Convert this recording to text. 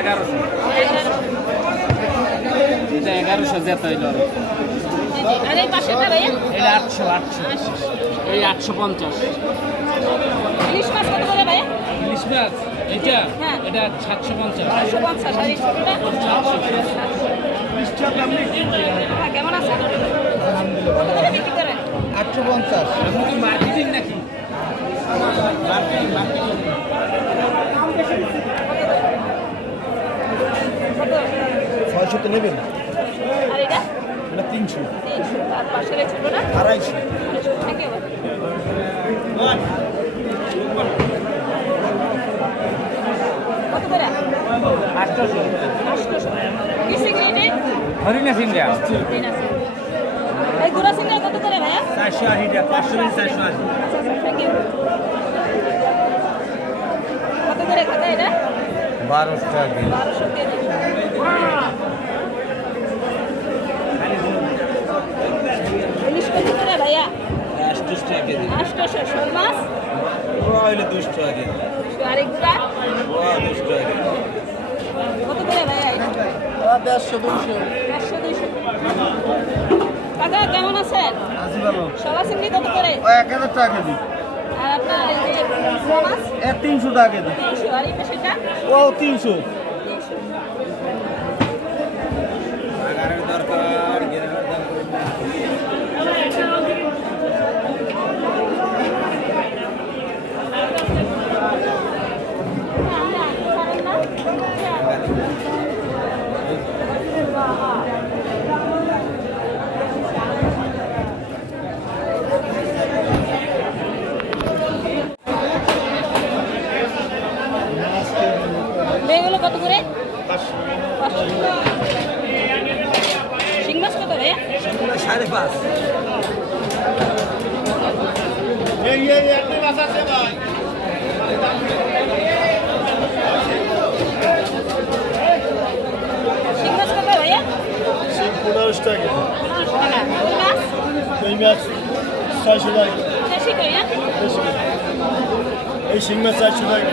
এগারোশো। এটা এগারোশো যেত হইল এটা আটশো আটশো। এই আটশো পঞ্চাশ। ইলিশ মাছ কত করে ভাইয়া? ইলিশ মাছ? এটা হ্যাঁ। এটা সাতশো পঞ্চাশ। একশো পঞ্চাশ। হ্যাঁ, কেমন আছে? আটশো পঞ্চাশ। মার্কেটিং নাকি? মার্কেটিং মার্কেটিং কত ছয়শো তো নেবেন। আর এটা? এটা তিনশো। আড়াইশো। থ্যাংক ইউ কত করে? আটশোশো আটশোশো কি সিগারেটে হরিণা সিংহা দিন গুড়া সিঙ্গা কত করে ভাইয়া? চারশো আশি টাকা পাঁচশো চারশো আশি। আচ্ছা আচ্ছা থ্যাংক ইউ কত করে খাতা এটা? বারোশো টাকা। বারোশো কেজি। কেমন আছেন? ভালো। সলা চিংড়ি কত করে? এক হাজার টাকা কেজি। আর আপনার তিনশো টাকা কেজি। ও তিনশো তিনশো দরকার বেগুলো কত করে। শিং মাছ কত রে সাড়ে পাঁচ। শিং মাছ কত ভাইয়া? পনেরোশো টাকা এই মাছ? ছয়শো টাকা। এই শিং মাছ চারশো টাকা